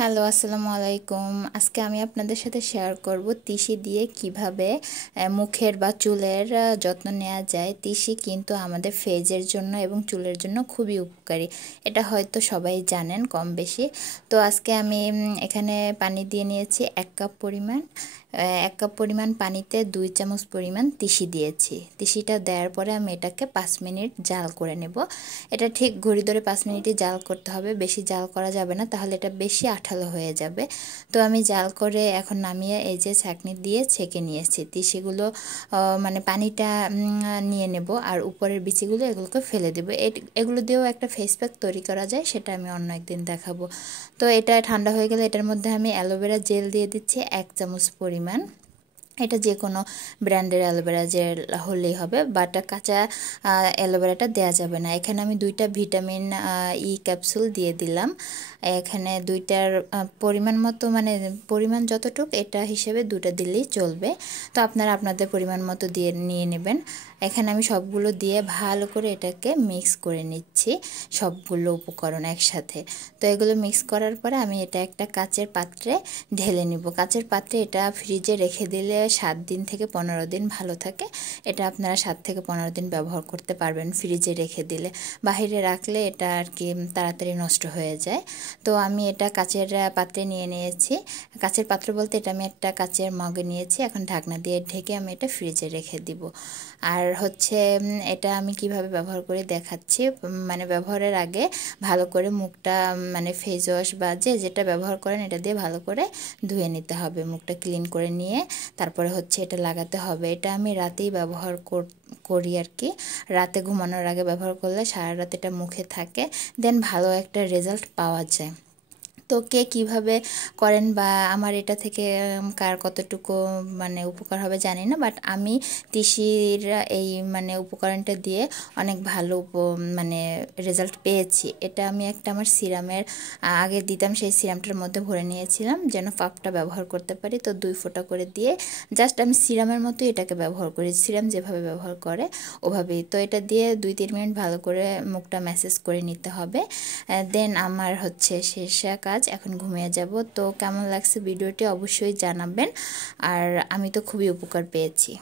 Hello, আসসালামু আলাইকুম। আজকে আমি আপনাদের সাথে শেয়ার করব তিসি দিয়ে কিভাবে মুখের বা চুলের যত্ন নেওয়া যায়। তিসি কিন্তু আমাদের ফেজের জন্য এবং চুলের জন্য খুবই উপকারী। এটা হয়তো সবাই জানেন কম বেশি। তো আজকে আমি এখানে পানি দিয়ে নিয়েছি 1 কাপ পরিমাণ। 1 কাপ পরিমাণ পানিতে 2 চামচ পরিমাণ তিসি দিয়েছি। তিসিটা দেওয়ার পরে আমি এটাকে 5 মিনিট জাল করে নেব। এটা ঠিক ঘড়ি ধরে 5 মিনিটই জাল করতে হবে, বেশি জাল করা যাবে না, তাহলে এটা বেশি আঠালো হয়ে যাবে। তো আমি জাল করে এখন নামিয়ে এই যে ছাঁকনি দিয়ে ছেঁকে নিয়েছি। তিসিগুলো মানে পানিটা নিয়ে নেব আর উপরের বিচিগুলো এগুলোকে ফেলে দেবো। এগুলো দিয়েও একটা ফেস প্যাক তৈরি করা যায়, সেটা আমি অন্য একদিন দেখাবো। তো এটা ঠান্ডা হয়ে গেলে এটার মধ্যে আমি অ্যালোভেরা জেল দিয়ে দিচ্ছি 1 চামচ পরিমাণ। এটা যে কোনো ব্র্যান্ডের অ্যালোভেরা জেল হলেই হবে, বাট কাঁচা অ্যালোভেরাটা দেওয়া যাবে না। এখানে আমি 2টা ভিটামিন ই ক্যাপসুল দিয়ে দিলাম। এখানে 2টার পরিমাণ মতো, মানে পরিমাণ যতটুকু এটা হিসেবে 2টা দিলেই চলবে। তো আপনারা আপনাদের পরিমাণ মতো দিয়ে নিয়ে নেবেন। এখানে আমি সবগুলো দিয়ে ভালো করে এটাকে মিক্স করে নিচ্ছি, সবগুলো উপকরণ একসাথে। তো এগুলো মিক্স করার পরে আমি এটা একটা কাচের পাত্রে ঢেলে নিব। কাচের পাত্রে এটা ফ্রিজে রেখে দিলে 7 দিন থেকে 15 দিন ভালো থাকে। এটা আপনারা 7 থেকে 15 দিন ব্যবহার করতে পারবেন ফ্রিজে রেখে দিলে। বাইরে রাখলে এটা আর কি তাড়াতাড়ি নষ্ট হয়ে যায়। তো আমি এটা কাচের পাত্রে নিয়ে নিয়েছি। কাচের পাত্র বলতে এটা আমি একটা কাচের মগে নিয়েছি। এখন ঢাকনা দিয়ে ঢেকে আমি এটা ফ্রিজে রেখে দিব। আর হচ্ছে এটা আমি কিভাবে ব্যবহার করে দেখাচ্ছি। মানে ব্যবহারের আগে ভালো করে মুখটা, মানে ফেস ওয়াশ বা যেটা ব্যবহার করেন এটা দিয়ে ভালো করে ধুয়ে নিতে হবে। মুখটা ক্লিন করে নিয়ে তারপরে হচ্ছে এটা লাগাতে হবে। এটা আমি রাতেই ব্যবহার করি আর কি। রাতে ঘুমানোর আগে ব্যবহার করলে সারা রাত এটা মুখে থাকে, দেন ভালো একটা রেজাল্ট পাওয়া যায়। তো কে কীভাবে করেন বা আমার এটা থেকে কার কতটুকু মানে উপকার হবে জানি না, বাট আমি তিসির এই মানে উপকরণটা দিয়ে অনেক ভালো মানে রেজাল্ট পেয়েছি। এটা আমি একটা আমার সিরামের আগে দিতাম, সেই সিরামটার মধ্যে ভরে নিয়েছিলাম যেন পাপটা ব্যবহার করতে পারি। তো 2 ফোঁটা করে দিয়ে জাস্ট আমি সিরামের মতোই এটাকে ব্যবহার করি, সিরাম যেভাবে ব্যবহার করে ওভাবেই। তো এটা দিয়ে 2-3 মিনিট ভালো করে মুখটা ম্যাসেজ করে নিতে হবে। দেন আমার হচ্ছে শেষ কাজ, এখন ঘুমিয়ে যাব। তো কেমন লাগছে ভিডিওটি অবশ্যই জানাবেন। আর আমি তো খুবই উপকার পেয়েছি।